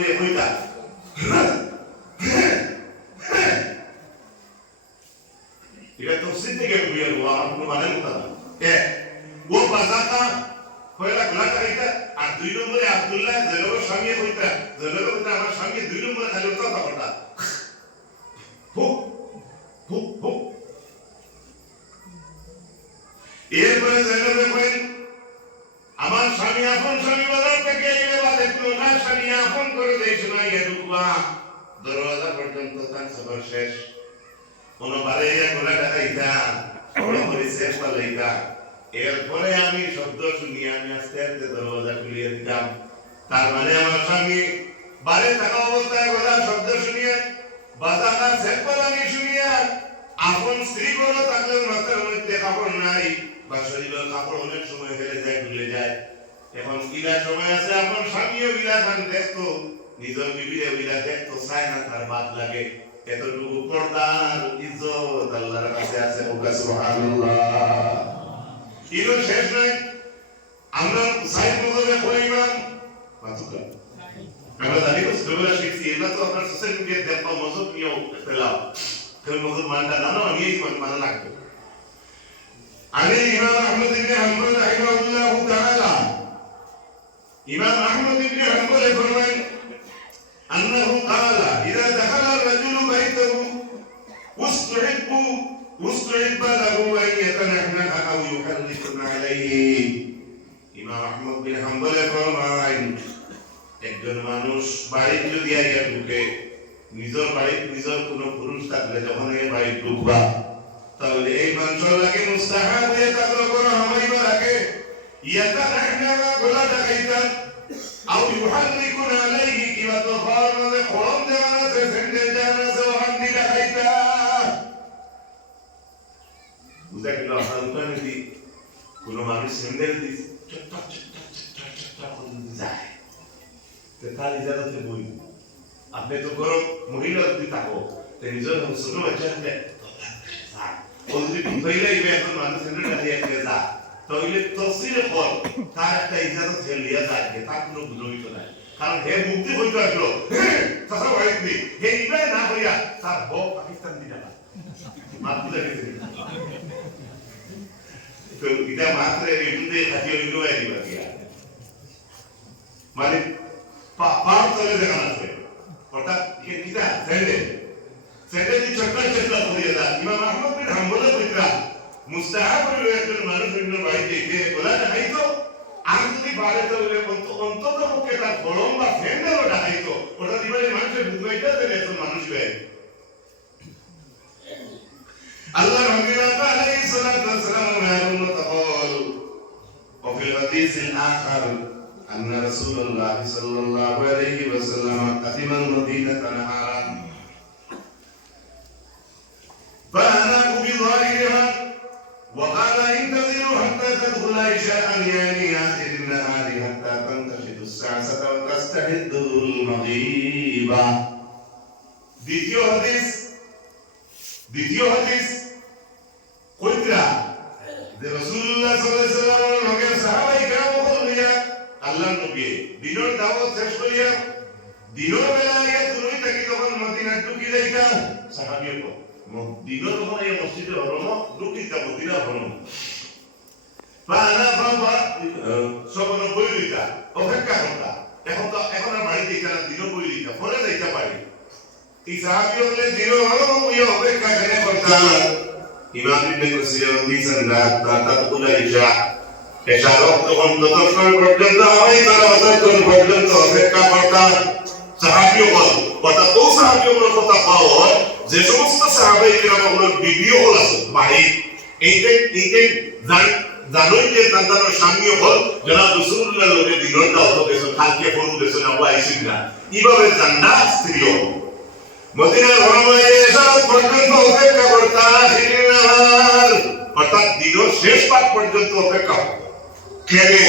কইয়া কইতা এটা তফসিল থেকে কইয়া আমার কোনো মানে কথা না ও বাজাতা কয়লা গোলাটা এটা আর 2 নম্বরে আব্দুল্লাহ জেলের সঙ্গে কইতা জেলের কইতা আমার সঙ্গে 2 নম্বরে খালি কথা কথা হুক হুক হুক এরপরে জেলের কইন আমার স্বামী আপন স্বামী বাজার থেকে এলে বাদে কোনা স্বামী আপন করে দেইছ না এদুকবা দরওয়াজা পর্যন্ত তার সফর শেষ কোন বারে গোলাটা খাইতা বড় করে শেষ পালাইতা এরপরে আমি শব্দ শুনি আমি আস্তে আস্তে দরওয়াজা খুলিয়ে দিতাম তার মানে আমার স্বামী বারে থাকা অবস্থায় গলার শব্দ শুনিয়ে বাজার সেপালানি শুনিয়ে আপন স্ত্রী কোনো থাকলে মাথার মধ্যে কাপড় নাই বা শরীরের কাপড় অনেক সময় ফেলে যায় ভুলে যায় এখন কিলা সময় আছে আপন স্বামীও বিলা খান দেখতো নিজের বিবিরে বিলা দেখতো চায় না তার বাদ লাগে এতটুকু পর্দার ইজ্জত আল্লাহর কাছে আছে সুবহানাল্লাহ ইনো শেষ নাই আমরা সাইড মজবে কইলাম মাতুকা আমরা জানি তো স্টোরা শিখছি এটা তো আপনার সোশ্যাল মিডিয়া দেখবা মজব নিয়েও ফেলাও কেউ মজব মানটা না না আমি মানা লাগবে আগে ইমাম আহমদ ইবনে হাম্বল রাহিমাহুল্লাহ তাআলা ইমাম আহমদ ইবনে হাম্বল ফরমান انه قال اذا دخل الرجل بيته واستحب له ان يتنحنح او يحرك عليه ইমাম আহমদ বিন হাম্বল ফরমান একজন মানুষ বাড়িতে যদি আইয়া ঢুকে নিজের বাড়িতে নিজের কোনো পুরুষ থাকলে যখন এই বাড়ি ঢুকবা তাহলে এই মানুষের লাগে মুস্তাহাব হয়ে থাকলো কোনো হামাইবা রাখে ইয়াতা রাহনা গোলা ডাকাইতা আও ইউহাররিকুন আলাইহি কিবা তো ফারমানে খরম জানা সে সেন্ডেল জানা সে হান্ডি ডাকাইতা বুঝা গেল আপনার উঠানে দি কোনো মানুষ সেন্ডেল দি চট্টা চট্টা চট্টা চট্টা করে যায় তে তার ইজাজতে বই আপনি তো গরম মহিলা যদি থাকো তে নিজের ছোট বাচ্চাকে ও যদি ঢুকাইলে এখন মানুষ সেন্ডেল দিয়ে যা তাহলে তফসিলে ফল তার একটা ইজাজত ছেলিয়া যায় তার কোনো বুঝইতো না কারণ হে মুক্তি হইতো আসলো তাছা হয়নি হে ইবাই না হইয়া তার বউ পাকিস্তান দিনা মাত্র গেছে তো এটা মাত্র এগুতে খাটিয়ে হইলো আইবা দিয়া মানে পার তলে দেখানো আছে অর্থাৎ কিটা সেন্ডেল দি চট্টা চট্টা করিয়া দা ইমাম আহমদ বিন হাম্বল কইরা মুস্তাহাব হইল একজন মানুষ অন্য বাড়িতে গিয়ে গোলা দেখাইতো আর যদি বাড়ে তাহলে অন্তত পক্ষে তার গরম বা সেন্ডেলও দেখাইতো ওটা দিবারে মানুষের বুঝাইতে দেবে একজন মানুষ হয়ে আল্লাহ হাবিব আলাইহিস সালাতু ওয়াস সালাম মারুন তাকাল وفي الحديث الآخر أن رسول الله صلى الله عليه وسلم قدم المدينة نهارا فأناه بظاهرها وقال انتظروا حتى تدخل عشاء يعني آخر النهار حتى تنتشد السعسة وتستحد المغيبة দ্বিতীয় হাদিস কইরা যে রাসূলুল্লাহ সাল্লাল্লাহু আলাইহি ওয়াসাল্লামের লগে সাহাবায়ে কেরাম বলিয়া আল্লাহর নবী দিনের দাওয়াত শেষ করিয়া দিনের বেলায় দুই থেকে যখন মদিনা ঢুকি যাইতা সাহাবীও দিনের সময় মসজিদে হরম ঢুকিতা মদিনা হরম পানা বাবা সবন বইলিতা অপেক্ষা করতা এখন আর বাড়িতে যারা দিন বইলিতা পরে যাইতা পারি এই সাহাবী হলে দিন হরম হইয়া অপেক্ষা করে করতা ইমাম ইবনে কাসির দিছেন রাত তাতকুলা এশা রক্ত ততক্ষণ পর্যন্ত হয় তারা অতক্ষণ পর্যন্ত অপেক্ষা করতা সাহাবীও বল কথা তো সাহাবীও কথা পাওয়া যে সমস্ত সাহাবায়ে কেরামের ভিডিও হল আছে বাড়ি এইটা জানোই যে তাদের স্বামীও হল যারা রাসূলুল্লাহর লগে দিনের দাওয়াত দিয়েছে কালকে ফোন দিয়েছে না ওয়াইসিন না এইভাবে জান্না স্ত্রীও মদিনার হরমে এসে পর্যন্ত অপেক্ষা করতা হিনার অর্থাৎ দিনের শেষ পাক পর্যন্ত অপেক্ষা কেনে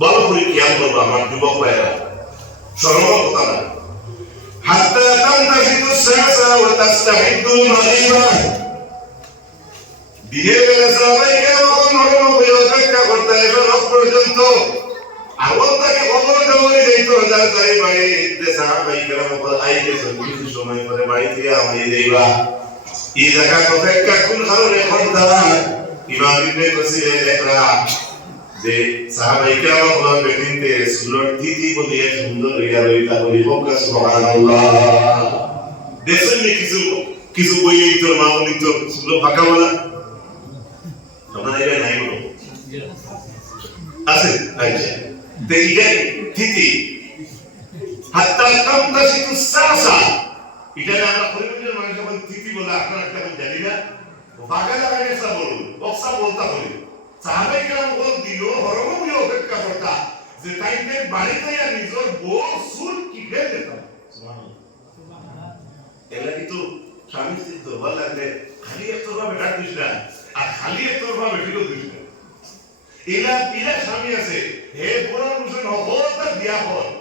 ভালো করে খেয়াল করবো আমার যুবক ভাইরা সরল কথা না حتى تنتشد الساعة وتستعد المغيبة দিনের বেলা সাহাবায়ে কেরাম হরম হয়ে অপেক্ষা করতে এসে রাত পর্যন্ত আগত থেকে খবর দেওয়া আমরা যাই বাড়িতে সাহাবাই কেরাম আইতেছেন কিছু সময় পরে বাড়িতে আমি দেইবা এই জায়গা অপেক্ষা কোন কারণে খবরদার ইমাম ইবনে কাসির লেখরা যে সাহাবাই কেরাম হলো বেদিনতে সুন্নত দিদি বলিয়ে সুন্দর হইয়া রইতা বলি বকা সুবহানাল্লাহ দেখছেন নি কিছু কিছু বই এই তোর মামুনি তো সুলো ফাঁকা বলা আপনারা এটা নাই বলো আছে আচ্ছা দেইগে দিদি হাত্তা তামতাসিতু সাসা এটা আমরা পরিবারের মানুষ যখন দিদি বলে আপনারা কেমন জানি না ফাঁকা লাগালে সব বলুন বক্সা বলতা বলি সাহাবাই কেরাম বল দিল হরমে অপেক্ষা করতা যে তাইতে বাড়িতে আর নিজের বউ সুর কি ফেলে দিতাম সুবহানাল্লাহ এলা কিন্তু স্বামী স্ত্রী দুর্বল লাগলে খালি একটু ভাবে ডাক দিস না আর খালি একটু ভাবে ফিরো দিস না এলা স্বামী আছে হে পুরো রুশন হতা বিয়া হল